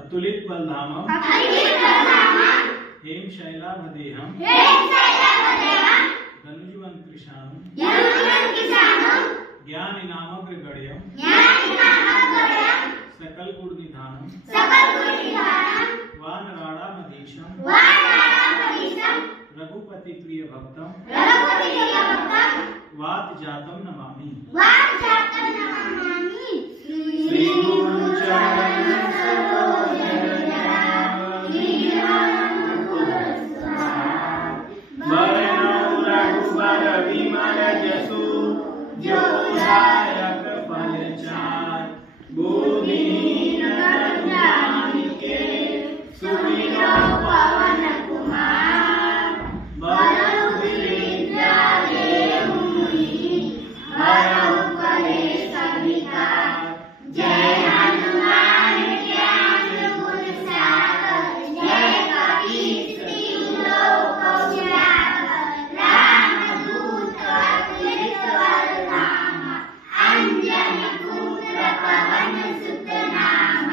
अतुलित बलधामम हेम शैलाभदेहम धनुजवंत कृशाणम ज्ञान इनामग्र गण्यम सकल गुण निधानम वानराणा मधीशम रघुपति प्रिय भक्तम वात जातम नमामि। श्री गुरु चरण सरोज रघुबर विमल जसु जो दायक फल चार बुद्धिहीन के सुमिरो पवन कुमार बरहु विद्या देहु मुनि हरहु कलेश विकार जय हनुमान ज्ञान गुण सागर जय कपीस तिहु लोक उजागर रामदूत अतुलित बलधाम अंजनी पुत्र पवन सुत नाम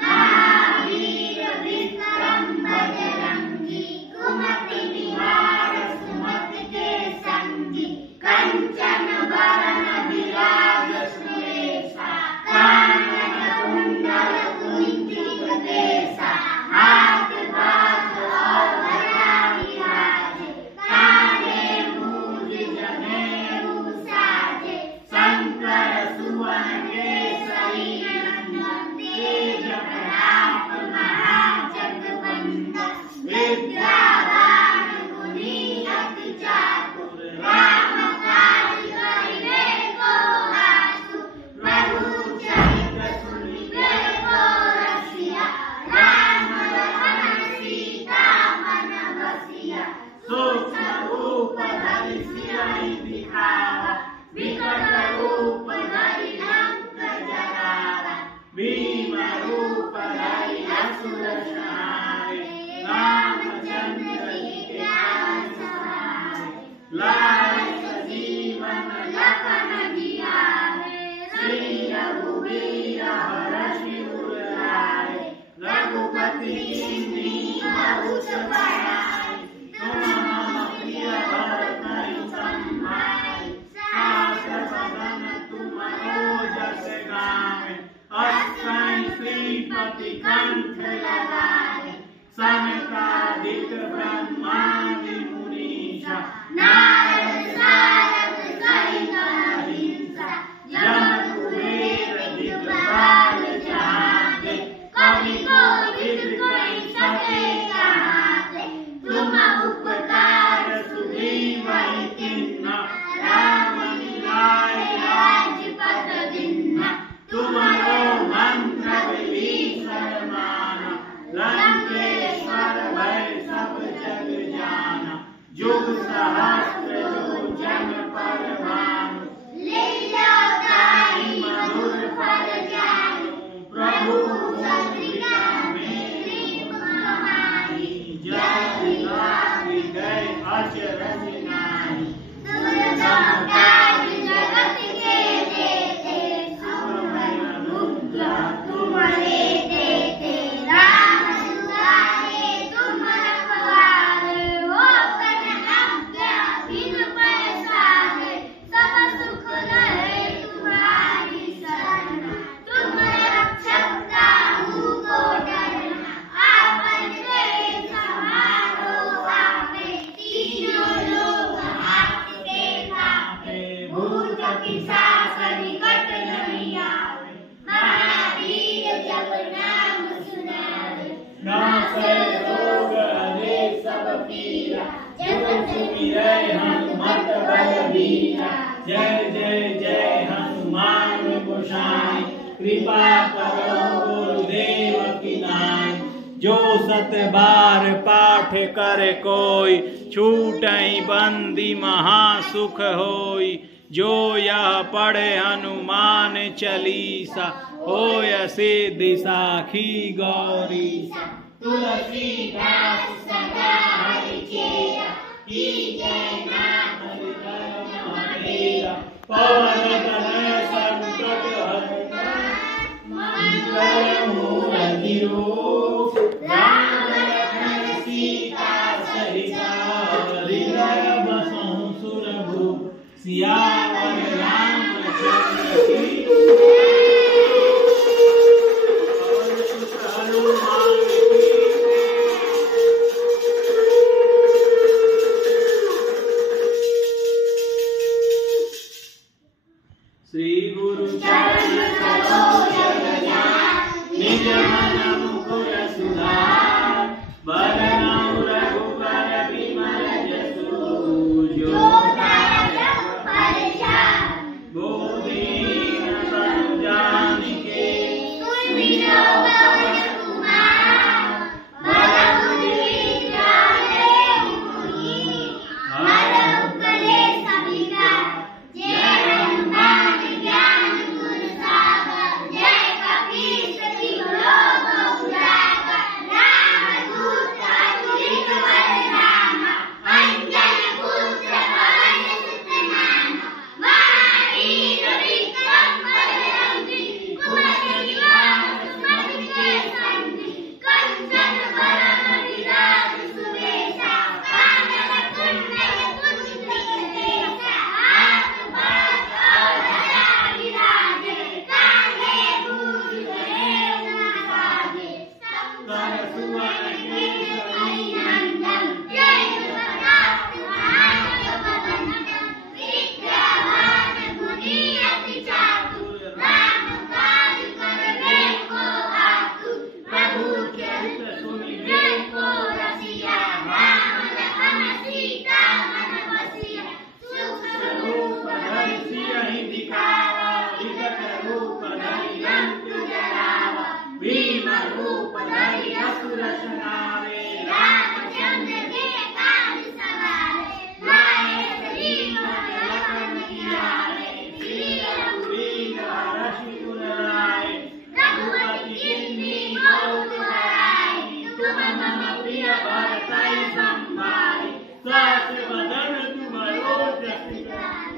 महावीर विक्रम बजरंगी कुमति निवार सुमति के संगी कंचन वरण विराज सुरेशा कानन कुंडल कुंचित केसा हाथ बाज और गदा विराजे कांधे मूज जनेऊ साजे शंकर सुवन केसरी नंदन तेज प्रताप महाजगवंदन विद्यावान गुणी अति चातुर राम काज करिबे को आतुर प्रभु चरित्र सुनिबे को रसिया राम लखन सीता मन बसिया सूक्ष्म रूप धरि सियहि दिखावा विकट रूप धरि लंक जरावा भीम रूप धरि असुर संहारे रामचंद्र जी ज्ञान सहारे लाल सजीवन लखन जियारे श्री रघुवीर हरषि उर लाए रघुपति कीन्ही बहुत बड़ाई तुम मम प्रिय भरतहि संभाई सहस्र बदन तुमरो जस गावें अष्टहि श्रीपति कंठ लगावें सनकादिक ब्रह्मादि मुनीसा नारद सारद सहित अहिंसा यम कुबेर दिक्पाल जहाते कवि कोविद कोई सके कहाते तुम उपकार सुग्रीवहि कीन्हा राम मिलाए राजपद दीन्हा तुमरो मंत्र विभीषण माना लंकेश्वर भय सब जग जाना जुग सहस्त्र जो जन पर भानु लील्योताहि मधुर फल जानु प्रभु चन्द्रिका मेरी मुखमाहि जय गावि गए अचरज नाहि दुर्गम काज जगत के जेते सुरभय मुद्रा तुम्हारे देते राम दुआरे तुम रखवारे हो तन आज्ञा बिन पैसारे सब सुख रहे तुम्हारी शरण तुम रक्षक काहू को डरना आपन देश हमारो आपे तीनों लोग हाथ के कांपे भूत पिशाच निकट नहीं आवे महावीर जब नाम सुनावे नासे रोग हरे सब पीरा जगत सुमिरै हनुमत बलबीरा जय जय जय हनुमान गोसाई कृपा करो गुरुदेव की नाई जो सत बार पाठ कर कोई छूटहि बंदी महासुख होई जो यह पढ़े हनुमान चालीसा होय सिद्धि साखी गौरीसा तुलसीदास सदा हरिचेरा कीजय नाथ हृदय महाडेरा पवन तनय संकट हरना मंगल मूर्ति सियावर रामचंद्र की पवन सुत हनुमान की। श्री गुरु चरण सरोज रज निज मन मुकुर सुधार बरनउँ रघुबर बिमल जसु जो दायक फलचार। गोदीन तनु जानिके सुमिरो पवन कुमार बरहु विद्या देहु मुनि हरहु क्लेश विकार। जय हनुमान ज्ञान गुण सागर जय कपीस तिहु लोक उजागर। रामदूत अतुलित बल धामा अंजन पुत्र पवन सुत नामा। महावीर विक्रम बजरंगी कुमति निवास सुमति के संगी। कंचन बरन विराज सुबेसा कानन कुंडल कुंचित केसा। हाथ बाज और धरा विराजे कांधे मूज गए साजे। शंकर सुवन केसरी नंदन जय प्रताप महाजगवंदन। विद्यावान गुणी अति चातुर राम काज करबे को आतुर। प्रभु चरित्र सुनिबे को रसिया राम लखन सीता मन बसिया। सूक्ष्म रूप धरि सियहि दिखावा विकट रूप धरि लंक जरावा। भीम रूप धरि असुर संहारे रामचंद्र के काज सवारे। लाए श्रीमत लखन जियारे श्री रघुवीर रघुकुल लाए। रघुपति किन्नी बहुत बड़ाई तुम मम प्रिय भरतहि संभाई। सहस बदन तुम रोजस गाई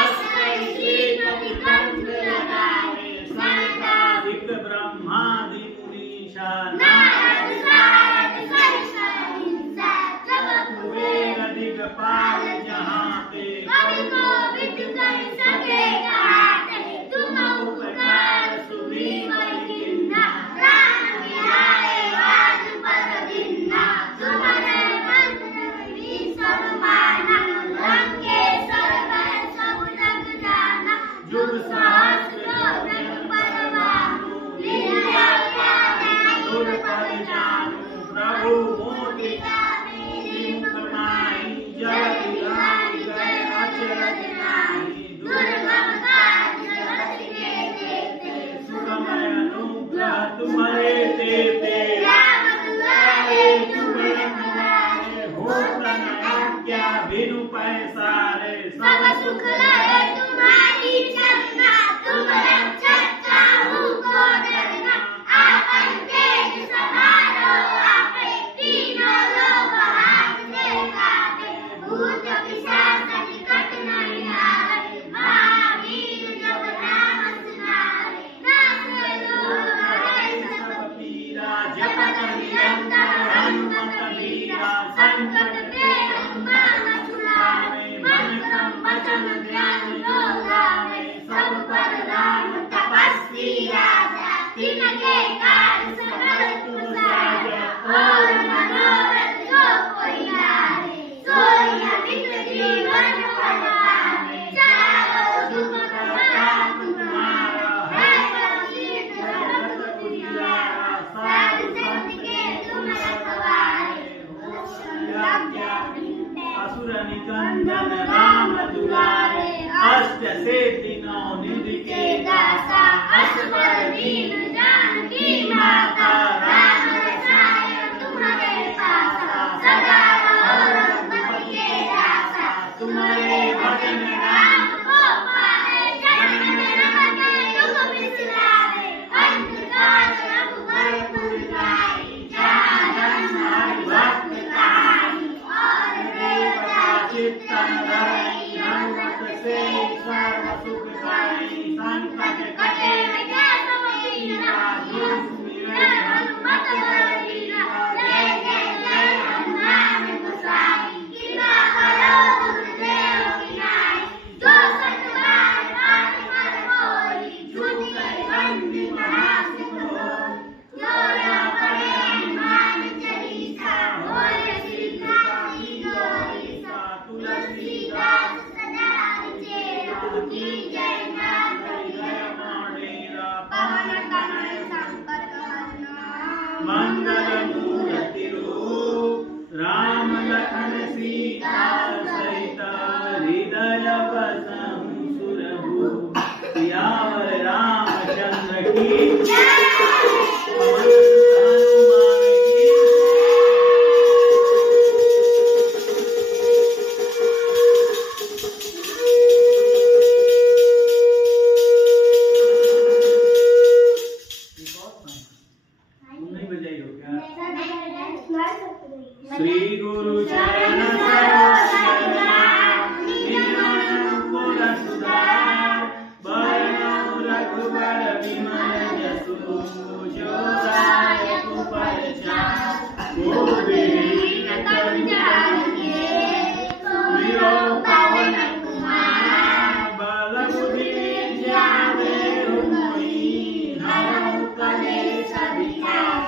अस कहि श्रीपति कंठ लगावे। सनकादिक ब्रह्मादि मुनीसा नारद सारद सहित अहिंसा। जब कुबेर दिगपाल जहाँ ते कवि कोविद कहि सके कहाते। तुम उपकार सुग्रीव कीन्हा राम मिलाए राजपद दीन्हा। तुम्हारे मंत्र विभीषण माना लंकेश्वर भय सब जग जाना। जुग सहस्र योजन पर भानु लील्यो ताहि दुर्पद जानु। प्रभु मुद्रिका मेरि मुख माहि जय राम जय अचरज नाहि। दुर्गम काज जगत के जेते सुगमय अनुग्रह तुम्हारे तेते। राम दुआरे तुम रखवारे होत न आज्ञा बिनु पैसारे। सब सुख लहे तुम्हारी चरना तुम रक्षक काहू को डरना। आपन तेज सहारो आपे तीनों लोक हाथ से काटे। भूत पिशाच निकट नहीं आवे महावीर जब नाम सुनावे। नासे रोग हरै सब पीरा जपत निरंतर हनुमत वीरा। संकट ते हनुमान छुड़ावे मन क्रम वचन ध्यान जो गावे। सब पर राम तपस्वी राजा तिनके काज सकल तुम साजा। और मनोरथ जो कोई लावे सोई अमित जीवन फल पावे। चारों जुग प्रताप तुम्हारा है प्रसिद्ध जगत उजियारा। साध संत के तुम रखवारे हो संज्ञा असुर निकंदन राम दुलारे। अष्ट सिद्धि नौ निधि के दासा असवर दीन जानकी माता। राम रसायन तुम्हारे पासा सदा रहो रघुपति के दासा। तुम्हारे भजन राम को पाए जन्म जन्म के दुख बिसरावे। अंत काल रघुबर पुर जाई जहाँ जन्म हरि भक्त कहाई। और देवता चित्तन धरई हनुमत से सर्व सुख पाई। संकट कटे मिटे सब दीन मंगल मूर्ति रूप राम लखन सीता सहित हृदय बसहु सुरभूप। सियावर रामचंद्र की जय। श्री गुरु चरण सरोज सुधार बरनउँ रघुबर विमल जसु जो दायकु प्रचार। गोविंद तनु जानिके सुमिरो पवन कुमार बल बुद्धि विद्या देहु मोहि हरहु कलेश विकार।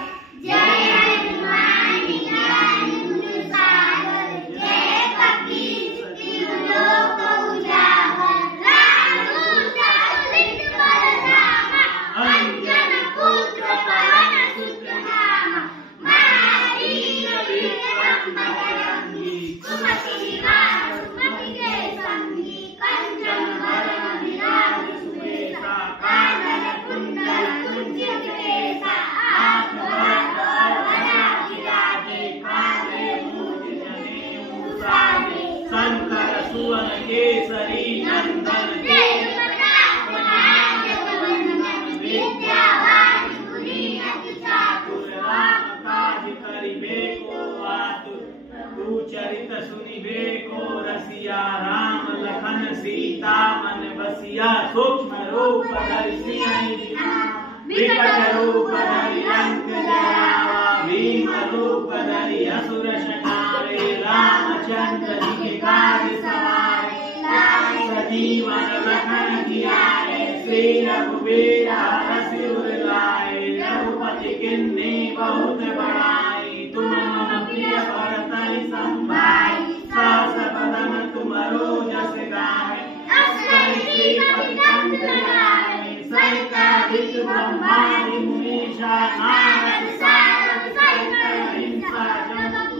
जय हनुमान ज्ञान गुण सागर जय कपीस तिहु लोक उजागर। रामदूत अतुलित बल धामा अंजन पुत्र पवन सुत नामा। महावीर विक्रम बजरंगी सुमति निवार सुमति के संगी। कंचन वरण विराज सुबेसा कानन कुंडल कुंचित केसा। हाथ वज्र ध्वजा विराजे कांधे मूंज जनेऊ साजे। शंकर सुवन केसरी नंदन तेज प्रताप महाजगवंदन। विद्यावान गुणी अति चातुर राम काज करिबे को आतुर। तू चरित सुनिबे को रसिया राम लखन सीता मन बसिया। सूक्ष्म रूप धरि सियहि दिखावा विकट रूप धरि लंक जरावा। भीम रूप धरि असुर संहारे रामचंद्र जी के काज सवारे। लाए सजीवन लखन जियाए श्री रघुवीर हरषि उर लाए। रघुपति किन्नी बहुत बड़ाई तुम मम प्रिय भरतहि संभाई। सहस बदन तुमरो जस गावे श्रीपति कंठ लगावे। सैकाधिक ब्रह्मादि मुनीषा नारद सारद सहित अहिंसा जगत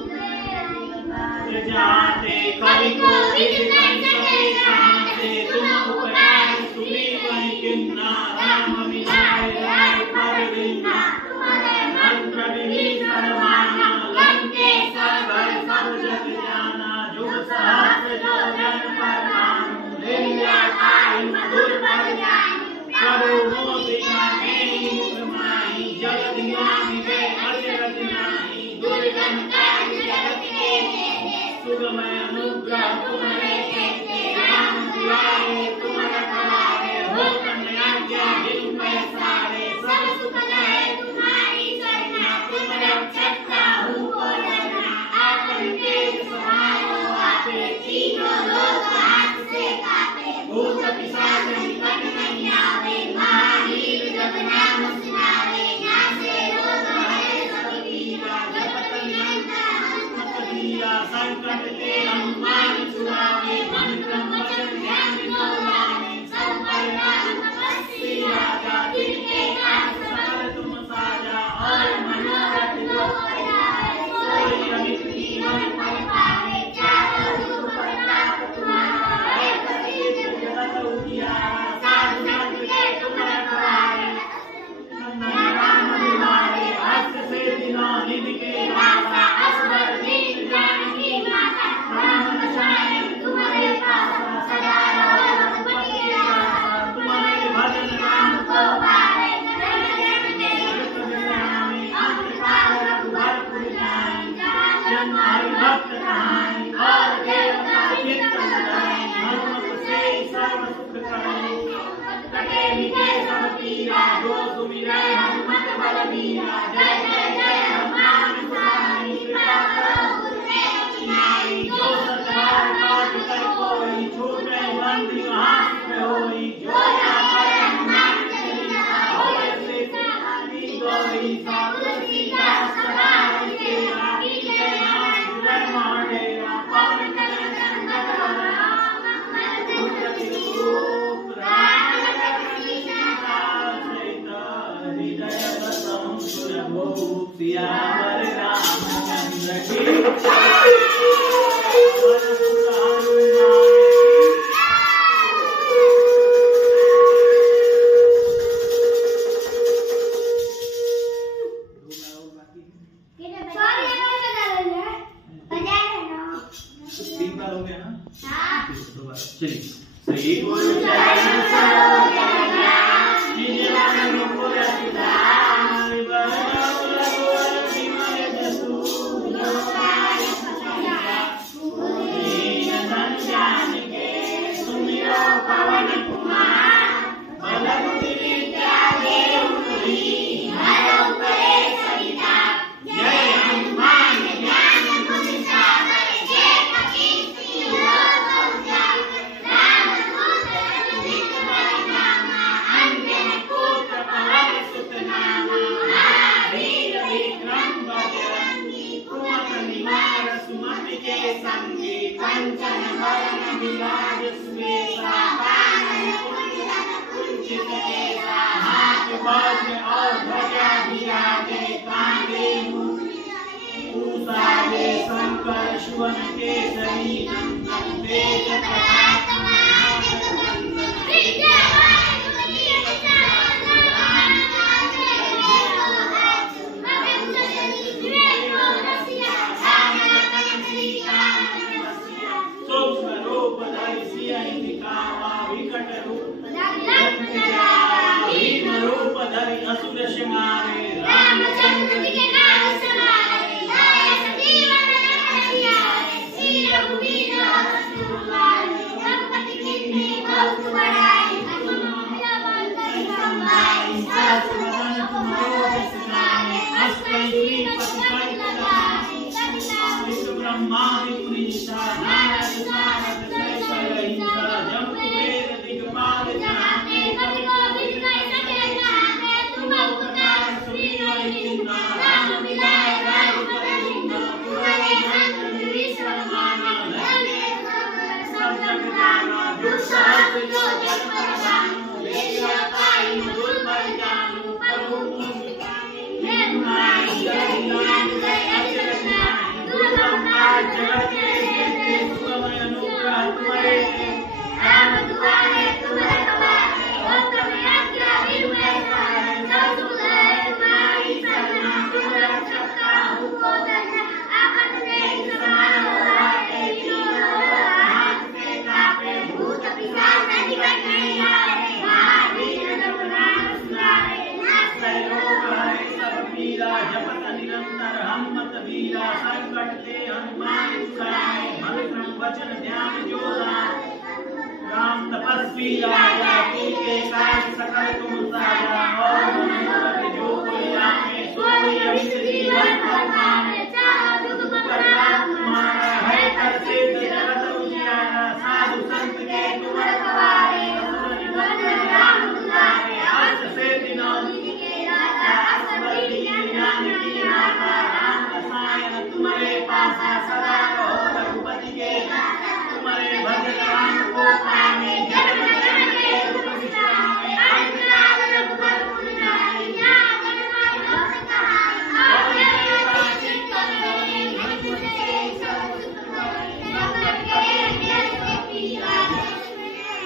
जाते कवि कोविद नहीं सके कहते। तुम उपकार सुग्रीव किन्ना राम मिलाए लाए पर दीन्हा। तुम्हारे मंत्र विभीषण माना लंकेश्वर भय सब जग जाना। जुग सहस्र जो जन पर भानु लील्यों ताहि मधुर फल जानु। प्रभु मोहि जानेहि मुख माहि जगत ज्ञानि वे अचरज नाहि। दुर्गम काज जगत के जेते सुगमय अनुग्रह तुम्हारे तेते। राम दुलारे तुम रखवारे होतन आज्ञा बिनु पैसारे। सब सुख है तुम्हारी सरना तुम रक्षक काहू को डरना। आपन तेज समारो आपे तीनों लोक हाथ से कापे। भूत पिशाच निकट नहीं आवे महावीर जब नाम सुनावे। नासे रोग हरे सब पीरा जपत निरंतर हनुमत बीरा। संकट ते हनुमान छुड़ावे मन क्रम वचन ध्यान जो लावे। सब पर राम तपस्वी राजा जिनके काज सकल तुम साजा। और मनोरथ जो कोई लाए सोई अमित जीवन फल पावे। चारों जुग प्रताप तुम्हारा है कबीर जगत उजियारा। साधु संत के तुम रखवारे राम दुलारे। हस्त से दिनों निधि के दाता असवर दीन जानकी माता। राम रसायन तुम्हारे पासा सदा रहो रघुपति के दासा। तुम्हारे भजन राम को पावे जन्म जन्म के दुख बिसरावे। अंत काल रघुबर जाई जन्म हरि भक्त कहाई। और देवता चित्त लगाई हनुमत से सर्व सुख करई। कटे विजय सब पीरा जो सुमिरै हनुमत बलबीरा। जय जय जय हनुमान गोसाई कृपा करो गुरुदेव की नाई। जो सतबार पाठ कर कोई छूटे बंदी महासुख होई। जो जाकर हनुमान चालीसा होए से हरि गौरी। तुलसीदास सदा हरितेरा कीजे नाथ जुगर माडेरा। पवन तनय संकट हरना मंगल रूप राम लखन सीता सहित हृदय बसहु सुरभूप। हो सियावर रामचंद्र की चलिए श्री गुरु चरण सरोज रज निज मन मुकुर सुधारि बरनउँ रघुवर बिमल जसु लोकाय पहुँचाई दीन संजान के सुमिरो पवन कुमार बल बुद्धि विद्या देहु मोहि हरौ क्लेश विताप जय हनुमान ज्ञान गुण सागर जय कपीस लोक उजागर रामदूत अतुलित बलधामा अंजन पुत्र पवन सुत नामा महावीर विक्रम बजरंगी कुमति निवार सुमति के संगी कंचन वरण विराज सुबेसा कानन कुंडल कुंचित केसा हाथ वज्र और ध्वजा विराजे कांधे मूषाजे शंकर सुवन केसरी नंदन तेज प्रताप सूक्ष्म रूप धरि सियहि दिखावा विकट रूप भीम रूप धरि असुर संहारे रामचंद्र के नाम समारे लाए सजीवन हथियारे श्री रघुवीर हर्ष उल्लास रघुपति कीन्ही बहुत बड़ाई अतुल्य संभाई सहस वदन तुमरो जस गावे अष्टै श्रीपति विष्णु ब्रह्मा विष्णुनीसा नारद सारद सहित अहिंसा जम कुबेर दिगपाल जहाने कवि कोविद कहि सके जाने तुम उपकार सुनियो निन्ना राम मिलाए राज परिणीना तुम्हारे धन विश्व माना लगे सब जग जाना दुख सहज जो जग पर जानो ले पाई मधुर पर जानो प्रभु मैं तुम्हारी जय लाल जय अचरज नाहि दुर्गम काज जगत के जेते सुगम अनुग्रह तुम्हारे राम दुआरे तुम रखवारे भक्त में आज्ञा बिनु ऐसारे सब सुख है तुम्हारी सरना तुम रक्षक काहू को डरना आपन तेज समान हो आए हाथ से कापे भूत पिशाच निकट नहीं आए महावीर जब नाम सुनाए नासै रोग हरे सब पीरा जपत निरंतर हनुमत वीरा संकट ते हनुमान छुड़ाए मन क्रम वचन ध्यान जो लाए राम तपस्वी राजा के काज सकल तुम साजा और मनोरथ जो कोई आमे सोई अमित जीवन फल पावे चारों दुख करना तुम्हारा है कर सिद्ध जगत उजियारा साधु संत के तुम रखवारे असुर निकंदन राम दुलारे हर्ष से दिनौनी के राजा असुर ज्ञान की माता राम रसायन तुम्हारे पासा सदा रहो रघुपति के तुम्हारे भजन राम को पावे जन्म जन्म के दुख बिसरावे अंत काल रघुबर पुर जाए ज्ञान गण भक्त कहाई और जय चित्त करे मन से सब सुख करे संकट के देश के पीरा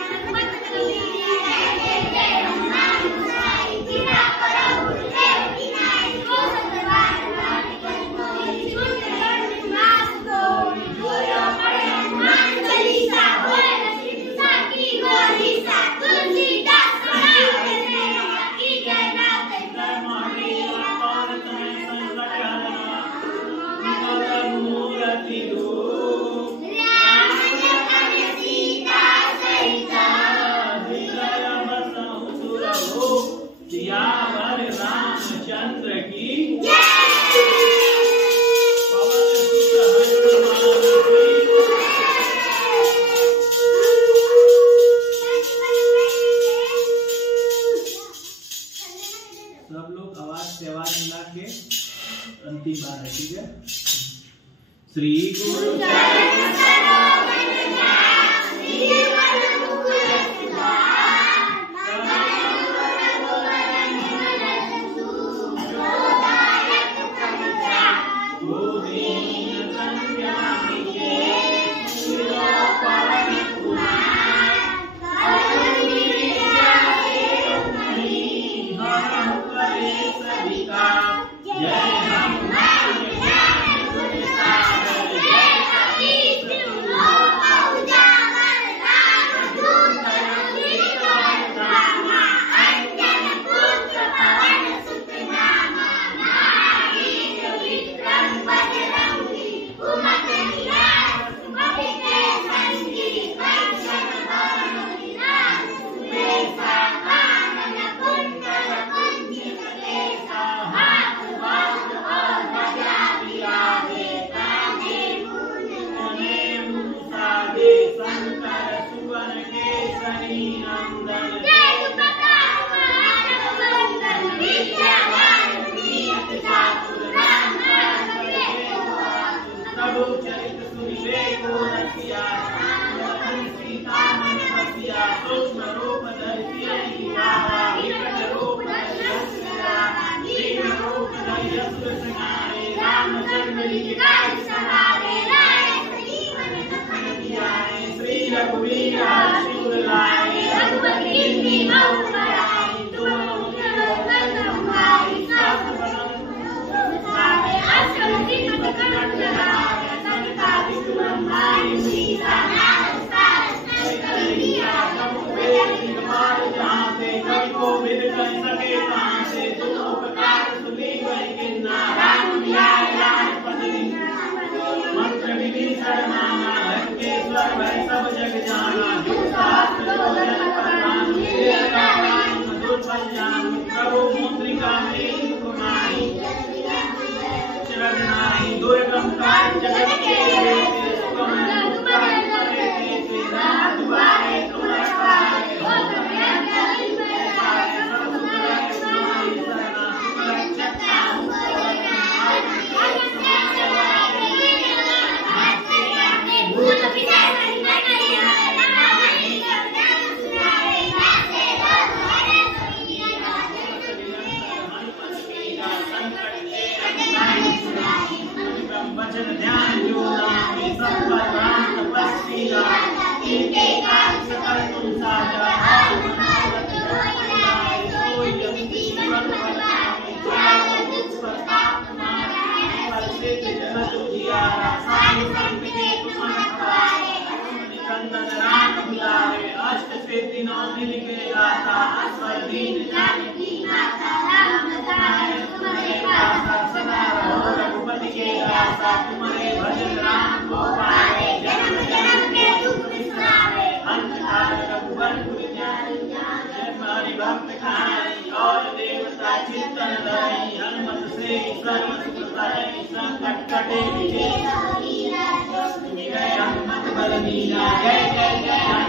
हनुमत कबीर जय जय हनुमान गोसाई कृपा करो गुरुदेव की नाई जो सतवार वाणी करि कोई सुन कर नास कोई जोया पढ़े हनुमान चालीसा होए नसीब साकी गोरीसा तुलसीदास सुनावे तेरा की जय नाथ जय महावीर पार तमें संकट हरना निकल मूर्ति रूप राम जगत सीता सहिता हृदय बसहु सुर भूप सियावर रामचंद्र की पवन सुत हनुमान सब लोग आवाज से आवाज मिला के अंतिम बार है ठीक है श्री गुरु चरण सरोज रज निज मन मुकुर सुधारि बरनउँ रघुवर बिमल जसु लोकाय असुर संहारे रामचंद्र जी के काज सवारे लाए संजीवन लखन जियाए श्री रघुवीर हर्षि उर लाए रघुपति कीन्ही बहुत बड़ाई तुम मम हमारी सास बदन सारे अष्ट सिद्धि प्रकट कराए संतादि ब्रह्मादि मुनीसा नारद सारद कलिया सब वेद विद्वान जहाँ से कवि को विद कर सके कहाँ से तुम उपकार सुनी वही किन्ना राम मिलाए राजपद मंत्र विभीषण माना लंकेश्वर भय सब जग जाना दुस्साहस जोधन परमान दुर्बल जान प्रभु मुद्रिका में कुमारी चरनाई दुर्गम काज जगत के सुगम दुर्गम परे के राम दुआरे तुम रखवारे हो वचन ध्यान जो नामी सब पर राम तपस्वी इनके काज सकल तुम साजा मनोरथ होई सोई जब जीवन बनाए चाहे दुख प्रताप तुम्हारा पर सिद्ध जगत उजियारा साधु संत के तुम रखवारे निकंदन राम बुलावे अष्ट सिद्धि नौ निधि के गाता अस्वर दीन जानकी माता राम बताए तुम्हारे पासा सदा रहो रघुपति के दासा तुम्हारे भजन राम को पाए जन्म जन्म के दुख विसरावे अंत काल रघुवर पुर जाई जन्म हरि भक्त खाई और देवता चिंतन धरई हनुमत से सर्व सुख करई संकट कटे विजय हनुमत बल मीरा जय जय जय